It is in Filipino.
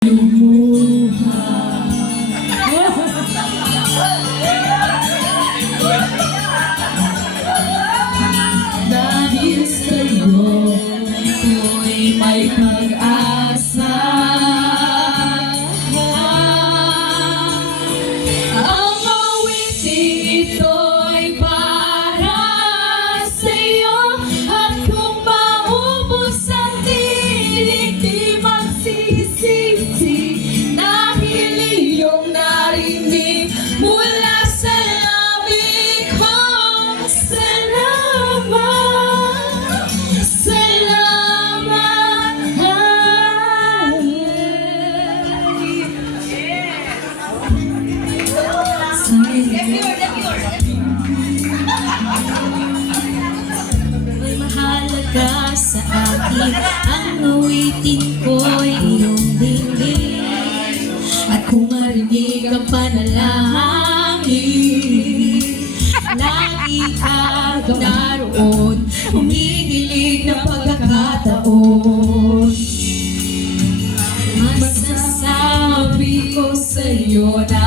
Dahil sa'yo ako'y may pag-asa. Ang awiting ito'y para sa'yo, at kung maubos ang tinig, di magsisisi, dahil iyong narinig mula sa labi ko. Salamat, salamat. May mahalaga sa akin, ang awitin ko'y iyong dinig. At kung marinig ang panalangin, lagi kang naroon, humihilig na pagkakataon. Masasabi ko sa'yo na